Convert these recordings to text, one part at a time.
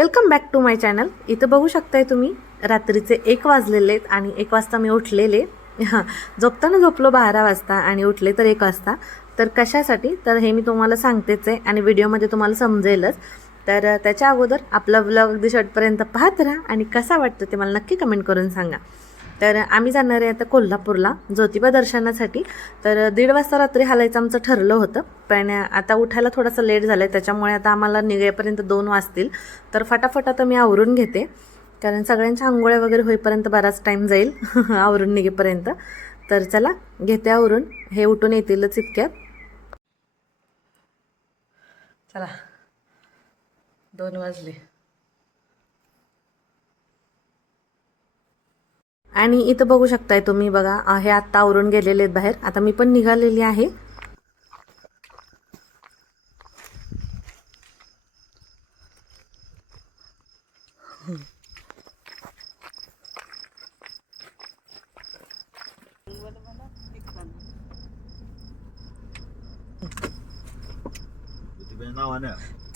Welcome back to my channel इथं बघू शकताय तुम्ही रात्रीचे एक वाजलेले आहेत आणि एक वाजता मी उठलेले. हां झोपताना झोपलो बारा वाजता आणि उठले तर एक वाजता. तर कशासाठी? तर हे मी तुम्हाला सांगतेच आहे आणि व्हिडिओमध्ये तुम्हाला समजेलच. तर त्याच्या अगोदर आपला ब्लॉग अगदी शेवटपर्यंत पाहत राहा आणि कसा वाटतं ते मला नक्की कमेंट करून सांगा. तर आम्ही जाणार आहे आता कोल्हापूरला ज्योतिबा दर्शनासाठी. तर दीड वाजता रात्री हालायचं आमचं ठरलं होतं पण आता उठायला थोडंसं लेट झालं आहे त्याच्यामुळे आता आम्हाला निघेपर्यंत दोन वाजतील. तर फटाफट आता मी आवरून घेते कारण सगळ्यांच्या आंघोळ्या वगैरे होईपर्यंत बराच टाईम जाईल आवरून निघेपर्यंत. तर चला घेते आवरून हे उठून येतीलच इतक्यात. चला दोन वाजले. आणि इथं बघू शकताय तुम्ही बघा हे आत्ता आवरून गेलेले आहेत बाहेर. आता मी पण निघालेली आहे.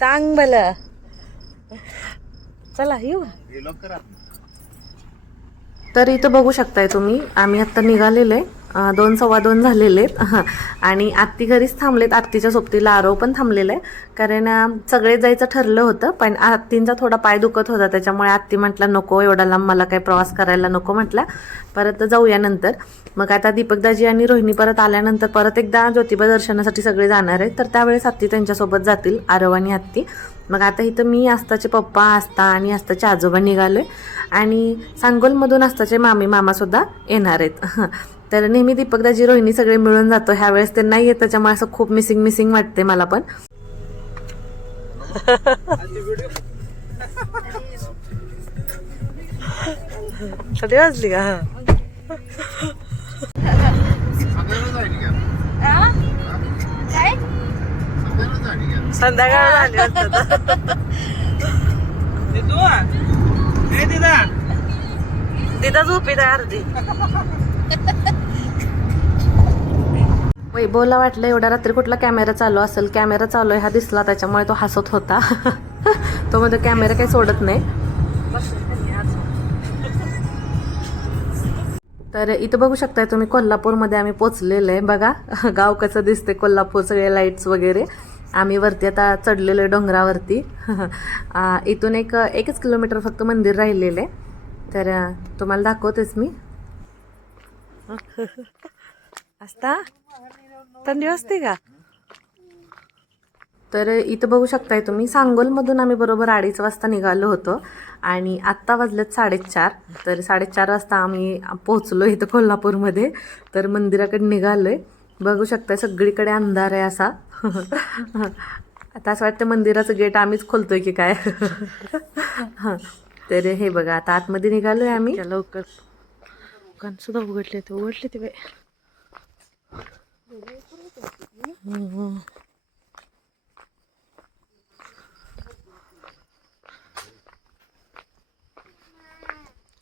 चांगलं. चला येऊ. गेलो करा तर इथं बघू शकताय तुम्ही. आम्ही आत्ता निघालेलो आहे. दोन सव्वा दोन झालेले आहेत आणि आत्ती घरीच थांबलेत. आत्तीच्या सोबतीला आरव पण थांबलेलं आहे कारण सगळे जायचं ठरलं होतं पण आत्तींचा थोडा पाय दुखत होता. त्याच्यामुळे आत्ती म्हटलं नको एवढा लांब मला काही प्रवास करायला नको म्हटला. परत जाऊया नंतर. मग आता दीपकदाजी आणि रोहिणी परत आल्यानंतर परत एकदा ज्योतिबा दर्शनासाठी सगळे जाणार आहेत. तर त्यावेळेस आत्ती त्यांच्यासोबत जातील आरव आणि आत्ती. मग आता इथं मी आस्ताचे पप्पा आस्ता आणि आस्ताचे आजोबा निघालोय. आणि सांगोलमधून आस्ताचे मामी मामासुद्धा येणार आहेत. तर नेहमी दीपकदाजी रोहिणी सगळे मिळून जातो. ह्या वेळेस ते नाही येत त्याच्यामुळे असं खूप मिसिंग मिसिंग वाटते मला पण. कधी वाजली का संध्याकाळ झाली वाटतं दिदा झोपी अर्धी वैभवला वाटलं एवढ्या रात्री कुठला कॅमेरा चालू असेल कॅमेरा चालू आहे हा दिसला त्याच्यामुळे तो हसत होता. तो मध्ये कॅमेरा काही सोडत नाही. तर इथं बघू शकताय तुम्ही कोल्हापूरमध्ये आम्ही पोचलेलं आहे. बघा गाव कसं दिसते कोल्हापूर सगळे लाईट्स वगैरे. आम्ही वरती आता चढलेलो आहे डोंगरावरती. इथून एक एकच किलोमीटर फक्त मंदिर राहिलेलं आहे. तर तुम्हाला दाखवतेच मी. असता थंडी वाजते का? तर इथं बघू शकताय तुम्ही सांगोलमधून आम्ही बरोबर अडीच वाजता निघालो होतो आणि आत्ता वाजलेत साडेचार. तर साडेचार वाजता आम्ही पोहोचलो इथं कोल्हापूरमध्ये. तर मंदिराकडे निघालो आहे बघू शकताय सगळीकडे अंधार आहे असा. आता असं वाटतं मंदिराचं गेट आम्हीच खोलतोय की काय? तर हे बघा आता आतमध्ये निघालो आहे आम्ही लवकर. दुकान सुद्धा उघडले ते उघडले ते बाई.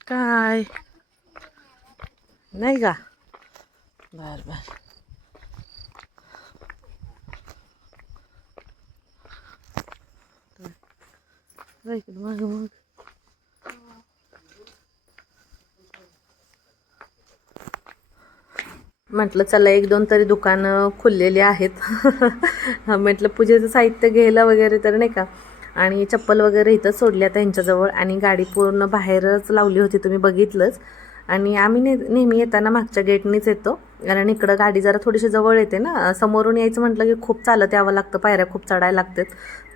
काय? नाही का? बर बर. जा इकडं मग. म्हटलं चला एक दोन तरी दुकानं खुललेली आहेत. म्हटलं पूजेचं साहित्य घ्यायला वगैरे तर नाही का? आणि चप्पल वगैरे इथं सोडल्या त्यांच्याजवळ आणि गाडी पूर्ण बाहेरच लावली होती तुम्ही बघितलंच. आणि आम्ही ने नेहमी येताना मागच्या गेटनीच येतो. कारण इकडं गाडी जरा थोडीशी जवळ येते ना. समोरून यायचं म्हटलं की खूप चालत यावं लागतं पायऱ्या खूप चढायला लागतात.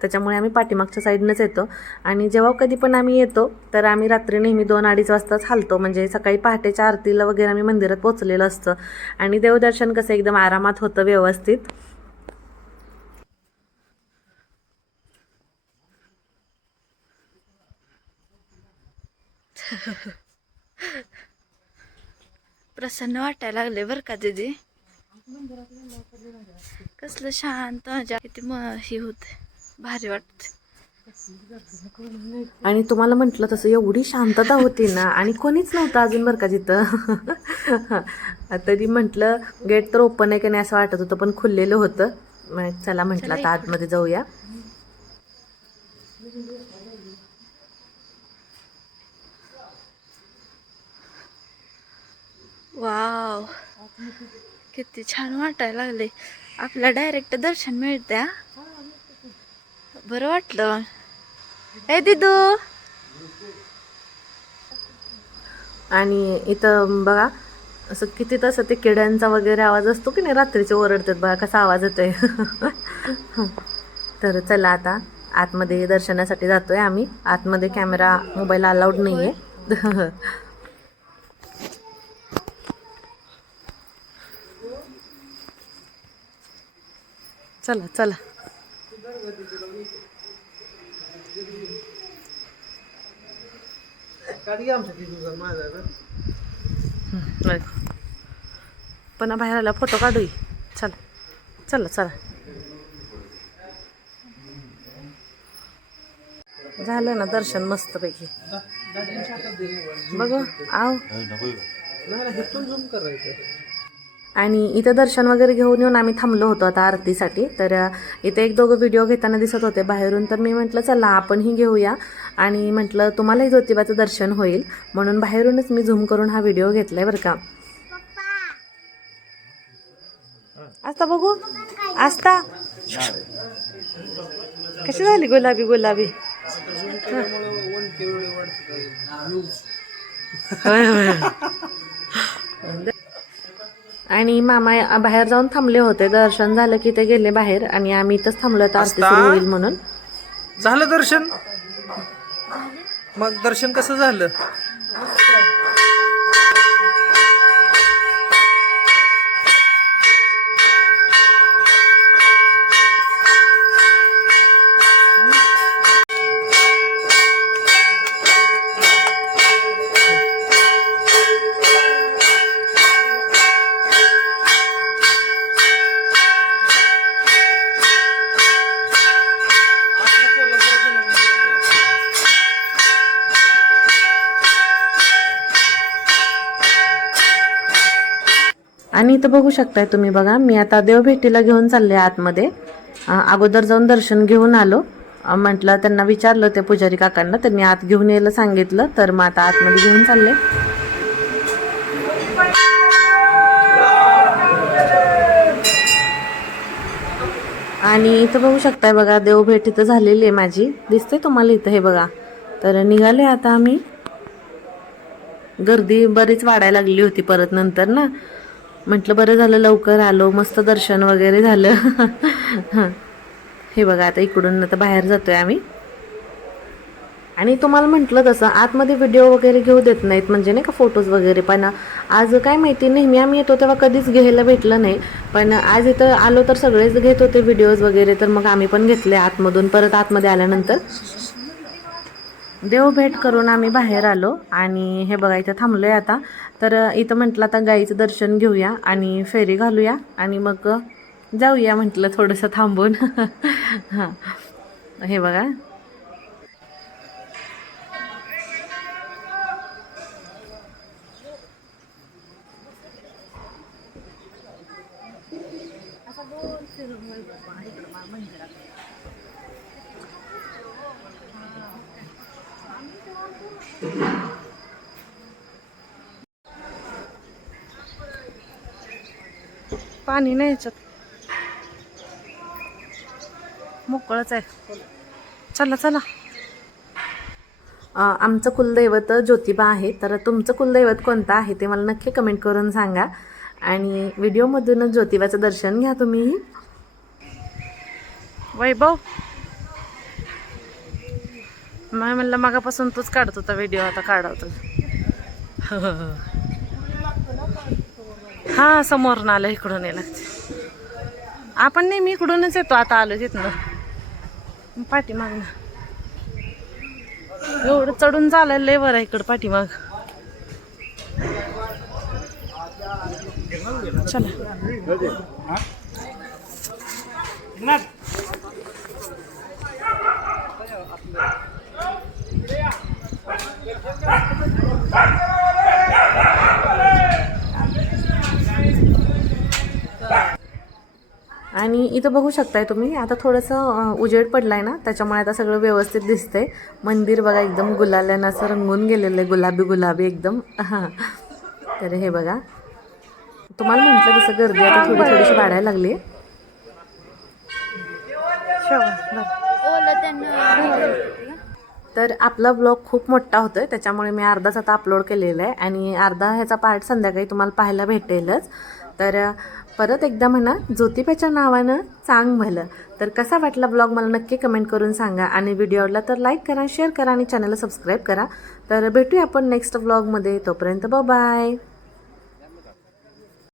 त्याच्यामुळे आम्ही पाठीमागच्या साईडनंच येतो. आणि जेव्हा कधी पण आम्ही येतो तर आम्ही रात्री नेहमी दोन अडीच वाजताच हालतो. म्हणजे सकाळी पहाटेच्या आरतीला वगैरे आम्ही मंदिरात पोचलेलं असतं. आणि देवदर्शन कसं एकदम आरामात होतं व्यवस्थित. प्रसन्न वाटायला लागले बरं का दीदी? कसलं शांत किती म हे होते भारी वाटते आणि तुम्हाला म्हटलं तसं एवढी शांतता होती ना आणि कोणीच नव्हतं अजून बरं का तिथं तरी म्हटलं गेट तर ओपन आहे की नाही असं वाटत होतं पण खुललेलं होतं. चला म्हटलं आता आतमध्ये जाऊया. वाव. किती छान वाटायला लागले आपल्या डायरेक्ट दर्शन मिळते बरं वाटलं. ए दिदू. आणि इथं बघा असं किती तसं ते किड्यांचा वगैरे आवाज असतो की नाही रात्रीचे ओरडतात बघा कसा आवाज येतोय. तर चला आता आतमध्ये दर्शनासाठी जातोय आम्ही. आतमध्ये कॅमेरा मोबाईल अलाउड नाही आहे चला चला. पण बाहेर आला फोटो काढू चल. चला चला. झालं ना दर्शन मस्तपैकी. बघ. आव. आणि इथं दर्शन वगैरे घेऊन येऊन आम्ही थांबलो होतो आता आरतीसाठी. तर इथे एक दोघं व्हिडिओ घेताना दिसत होते. बाहेरून तर मी म्हटलं चला आपणही घेऊया. आणि म्हटलं तुम्हालाही ज्योतिबाचं दर्शन होईल. म्हणून बाहेरूनच मी झूम करून हा व्हिडिओ घेतलाय बरं का. आस्ता बघू. आस्ता कशी झाली गुलाबी गुलाबी? होय होय. आणि मामा बाहेर जाऊन थांबले होते. दर्शन झालं की ते गेले बाहेर आणि आम्ही इथंच थांबलो आरती सुरू होईल म्हणून. झालं दर्शन? मग दर्शन कसं झालं? आणि इथं बघू शकताय तुम्ही बघा मी आता देवभेटीला घेऊन चालले आतमध्ये. अगोदर जाऊन दर्शन घेऊन आलो. म्हटलं त्यांना विचारलं ते पुजारी काकांना त्यांनी आत घेऊन यायला सांगितलं तर मग आता आतमध्ये घेऊन चालले. आणि इथं बघू शकताय बघा देवभेट इथं झालेली आहे माझी. दिसते तुम्हाला इथं हे बघा. तर निघाले आता आम्ही. गर्दी बरीच वाढायला लागली होती परत नंतर ना. म्हटलं बरं झालं लवकर आलो. मस्त दर्शन वगैरे झालं. हे बघा आता इकडून आता बाहेर जातोय आम्ही. आणि तुम्हाला म्हटलं तसं आतमध्ये व्हिडिओ वगैरे घेऊ देत नाहीत म्हणजे नाही का फोटोज वगैरे. पण आज काय माहिती नेहमी आम्ही येतो तेव्हा कधीच घ्यायला भेटलं नाही. पण आज इथं आलो तर सगळेच घेत होते व्हिडिओज वगैरे तर मग आम्ही पण घेतले आतमधून. परत आतमध्ये आल्यानंतर देवभेट करून आम्ही बाहेर आलो आणि हे बघा इथं आहे आता. तर इथं म्हटलं आता गाईचं दर्शन घेऊया आणि फेरी घालूया आणि मग जाऊया म्हटलं थोडंसं थांबून. हां. हे बघा. पाणी नाही याच्यात. मोकळच आहे. चला चला. आमचं कुलदैवत ज्योतिबा आहे. तर तुमचं कुलदैवत कोणतं आहे ते मला नक्की कमेंट करून सांगा. आणि व्हिडिओमधूनच ज्योतिबाचं दर्शन घ्या तुम्ही. वैभव मग म्हणलं मागापासून तूच काढत होता व्हिडिओ आता काढवतो हा समोरून आलं इकडून यायला आपण नेहमी इकडूनच येतो आता आलो तिथनं. पाठीमागनं. एवढं चढून चालायला लय बरं आहे इकडं पाठीमाग. चला. आणि इथं बघू शकताय तुम्ही आता थोडंसं उजेड पडलाय ना त्याच्यामुळे आता सगळं व्यवस्थित दिसतंय मंदिर बघा एकदम गुलाल्यानं असं रंगून गेलेलं आहे गुलाबी गुलाबी एकदम हां तर हे बघा तुम्हाला म्हटलं तसं गर्दी आता थोडी थोडीशी वाढायला लागली आहे तर आपला ब्लॉग खूप मोठा होतो आहे त्याच्यामुळे मी अर्धाच आता अपलोड केलेला आहे. आणि अर्धा ह्याचा पार्ट संध्याकाळी तुम्हाला पाहायला भेटेलच. तर परत एकदा म्हणा ज्योतिबाच्या नावानं चांग भलं तर कसा वाटला ब्लॉग मला नक्की कमेंट करून सांगा. आणि व्हिडिओ आवडला तर लाईक करा शेअर करा आणि चॅनलला सबस्क्राईब करा. तर भेटूया आपण नेक्स्ट ब्लॉगमध्ये तोपर्यंत बाय